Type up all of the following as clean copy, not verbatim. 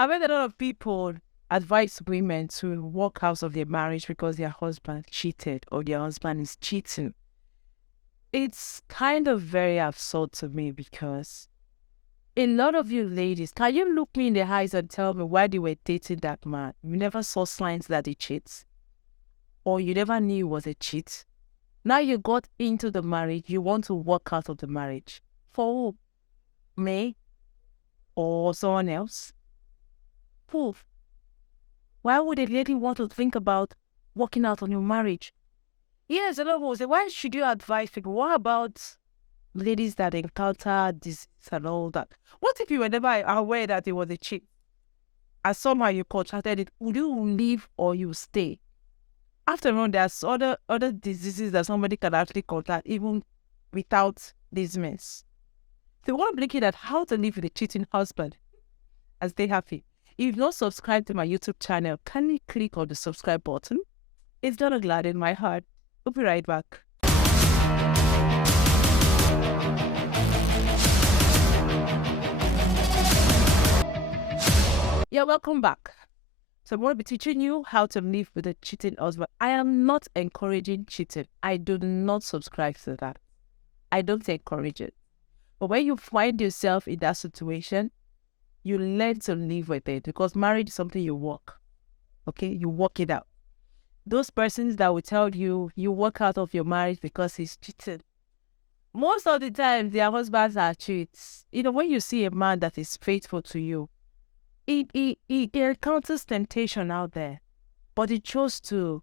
I bet a lot of people advise women to walk out of their marriage because their husband cheated or their husband is cheating. It's kind of very absurd to me because a lot of you ladies, can you look me in the eyes and tell me why they were dating that man? You never saw signs that he cheats, or you never knew he was a cheat. Now you got into the marriage, you want to walk out of the marriage. For who? Me or someone else? Who? Why would a lady want to think about walking out on your marriage? Yes, a lot of people say, why should you advise people? What about ladies that encounter disease and all that? What if you were never aware that it was a cheat and somehow you contracted it? Would you leave or you stay? After all, there's other diseases that somebody can actually contract even without this mess. So what I'm looking at how to live with a cheating husband and stay happy. If you've not subscribed to my YouTube channel, kindly click on the subscribe button. It's done a glad in my heart. We'll be right back. Yeah, welcome back. So I'm going to be teaching you how to live with a cheating husband. I am not encouraging cheating. I do not subscribe to that. I don't encourage it. But when you find yourself in that situation, you learn to live with it because marriage is something you work. Okay? You work it out. Those persons that will tell you you walk out of your marriage because he's cheating. Most of the time, their husbands are cheats. You know, when you see a man that is faithful to you, he encounters temptation out there, but he chose to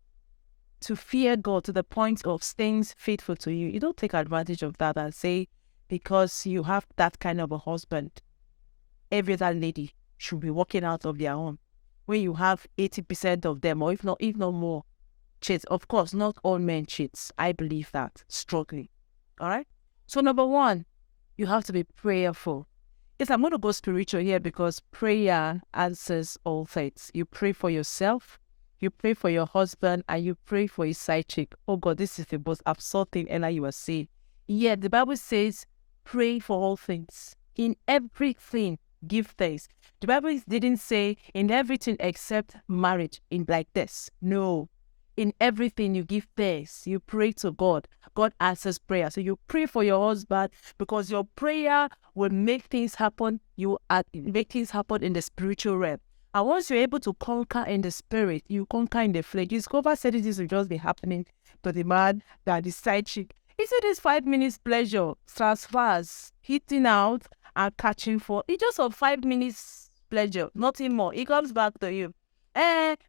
fear God to the point of staying faithful to you. You don't take advantage of that and say, because you have that kind of a husband, every other lady should be walking out of their own. When you have 80% of them, or if not more, cheats. Of course, not all men cheats. I believe that strongly. All right? So number one, you have to be prayerful. Yes, I'm going to go spiritual here because prayer answers all things. You pray for yourself, you pray for your husband, and you pray for his side chick. Oh God, this is the most absurd thing ever you are saying. Yeah, the Bible says, pray for all things. In everything, give thanks. The Bible didn't say in everything except marriage in like this. No. In everything you give thanks. You pray to God. God answers prayer. So you pray for your husband because your prayer will make things happen. You make things happen in the spiritual realm. And once you're able to conquer in the spirit, you conquer in the flesh. You discover certain things will just be happening to the man that is side chick. He said this 5 minutes pleasure transfers, hitting out and catching for. It's just a 5 minutes pleasure, nothing more. It comes back to you.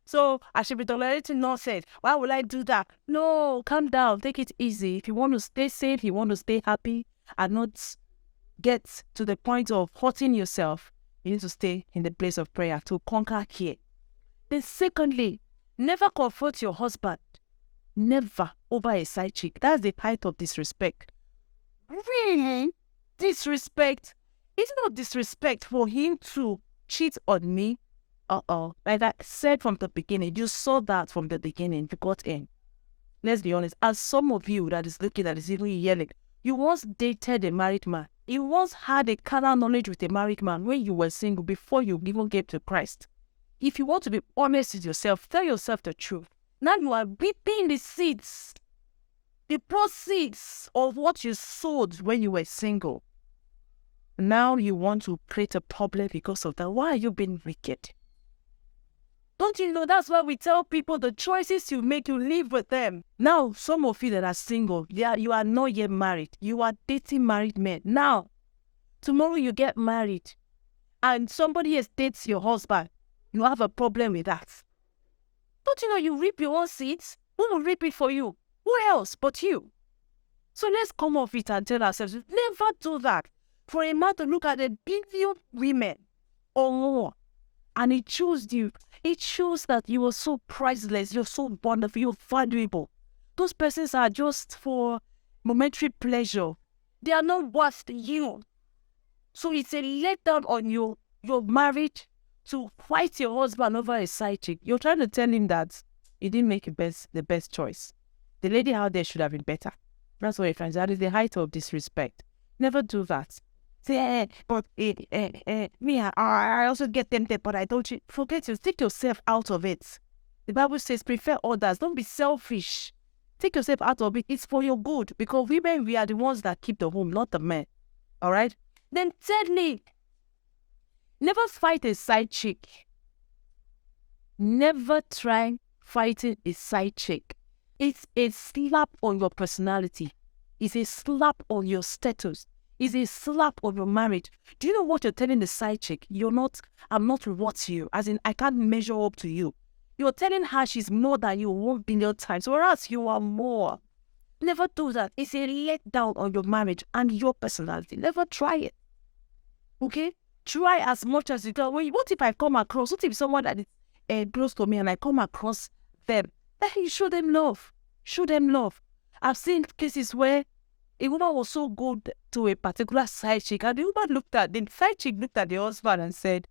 So I should be tolerating nonsense. Why would I do that? No, calm down. Take it easy. If you want to stay safe, you want to stay happy and not get to the point of hurting yourself, you need to stay in the place of prayer to conquer here. Then secondly, never confront your husband. Never over a side chick. That's the height of disrespect. Really? Disrespect? It's not disrespect for him to cheat on me. Like I said from the beginning, you saw that from the beginning, you got in. Let's be honest, as some of you that is looking at this, even yelling, you once dated a married man. You once had a carnal knowledge with a married man when you were single before you even came to Christ. If you want to be honest with yourself, tell yourself the truth. Now you are reaping the seeds, the proceeds of what you sowed when you were single. Now you want to create a problem because of that. Why are you being wicked? Don't you know that's why we tell people the choices you make, you live with them. Now, some of you that are single, you are not yet married. You are dating married men. Now, tomorrow you get married and somebody else dates your husband. You have a problem with that. Don't you know you reap your own seeds? Who will reap it for you? Who else but you? So let's come off it and tell ourselves, never do that. For a man to look at 1 billion women or more and he chose you, it shows that you are so priceless, you're so wonderful, you're valuable. Those persons are just for momentary pleasure. They are not worth you. So it's a letdown on your marriage to fight your husband over a side chick. You're trying to tell him that he didn't make the best choice. The lady out there should have been better. That's what you're trying to say. That is the height of disrespect. Never do that. Say, but me, I also get tempted, but I don't. Forget you. Take yourself out of it. The Bible says, prefer others. Don't be selfish. Take yourself out of it. It's for your good. Because women, we are the ones that keep the home, not the men. All right? Then thirdly, never fight a side chick. Never try fighting a side chick. It's a slap on your personality. It's a slap on your status. It's a slap on your marriage. Do you know what you're telling the side chick? I'm not worth you. As in, I can't measure up to you. You're telling her she's more than you 1 billion times, whereas you are more. Never do that. It's a letdown on your marriage and your personality. Never try it. Okay? Try as much as you can. What if I come across, what if someone that is close to me and I come across them? Then you show them love. Show them love. I've seen cases where a woman was so good to a particular side chick, and the side chick looked at the husband and said,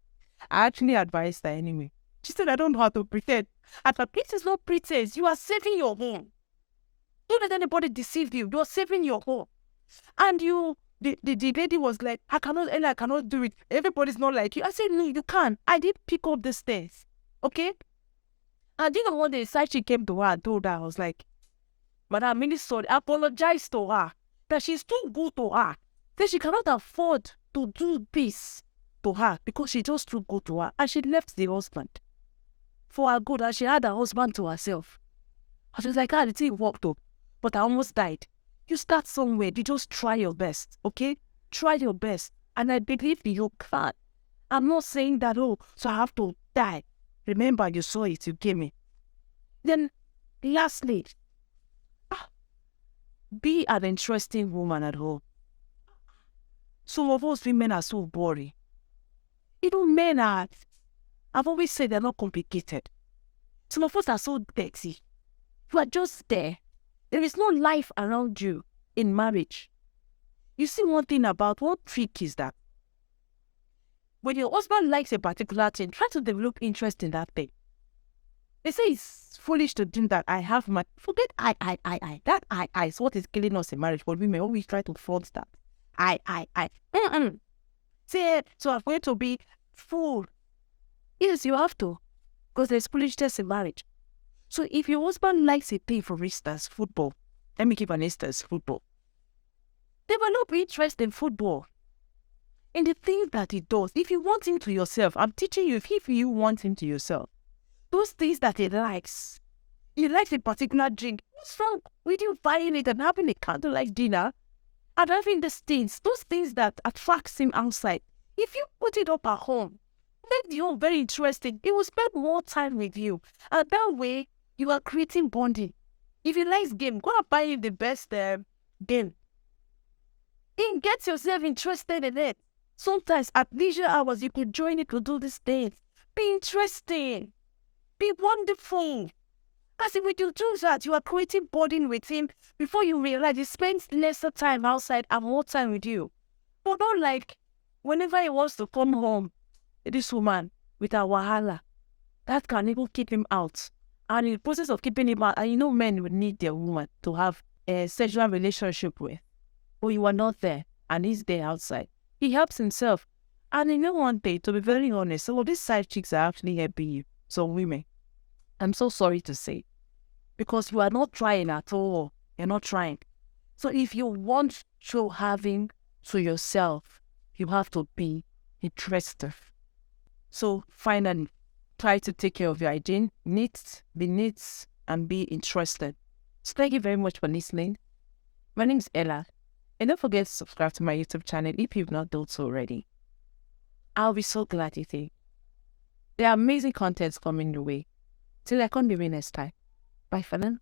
I actually advised her anyway. She said, I don't know how to pretend. And this is not pretense. You are saving your home. Don't let anybody deceive you. You are saving your home. And the lady was like, I cannot do it. Everybody's not like you. I said, no, you can. I did pick up the stairs. Okay? And you know when the side chick came to her and told her, I was like, but I'm really sorry. I apologize to her that she's too good to her. That she cannot afford to do this to her because she's just too good to her. And she left the husband for her good, and she had her husband to herself. I was like, the thing worked up, but I almost died. You start somewhere. You just try your best, okay? Try your best. And I believe you can. I'm not saying that, so I have to die. Remember, you saw it, you gave me. Then, lastly, be an interesting woman at home. Some of us women are so boring. Men are, I've always said they're not complicated. Some of us are so dirty. You are just there. There is no life around you in marriage. You see, one trick is that when your husband likes a particular thing, try to develop interest in that thing. They say it's foolish to do that. Forget I. That I is what is killing us in marriage. But women always try to front that. I. Say, so I'm going to be fool. Yes, you have to. Because there's foolishness in marriage. So if your husband likes a thing, for instance, football. Let me give an instance, football. Develop interest in football. In the things that he does. If you want him to yourself, I'm teaching you, if you want him to yourself, those things that he likes a particular drink. What's wrong with you buying it and having a candlelight dinner and having these things, those things that attracts him outside? If you put it up at home, make the home very interesting. He will spend more time with you. And that way, you are creating bonding. If he likes game, go and buy him the best game. Then get yourself interested in it. Sometimes at leisure hours, you could join it to do these things. Be interesting. Be wonderful. Because if you do that, you are creating bonding with him. Before you realize, he spends lesser time outside and more time with you. But not like whenever he wants to come home, this woman with a wahala, that can even keep him out. And in the process of keeping him out, and men would need their woman to have a sexual relationship with. But you are not there, and he's there outside. He helps himself. And one day, to be very honest, some of these side chicks are actually helping you. Some women. I'm so sorry to say. Because you are not trying at all. You're not trying. So if you want to have him to yourself, you have to be interested. So finally, try to take care of your hygiene, be neat, and be interested. So thank you very much for listening. My name is Ella. And don't forget to subscribe to my YouTube channel if you've not done so already. I'll be so glad you did. There are amazing contents coming your way. Till I come to you next time. Bye for now.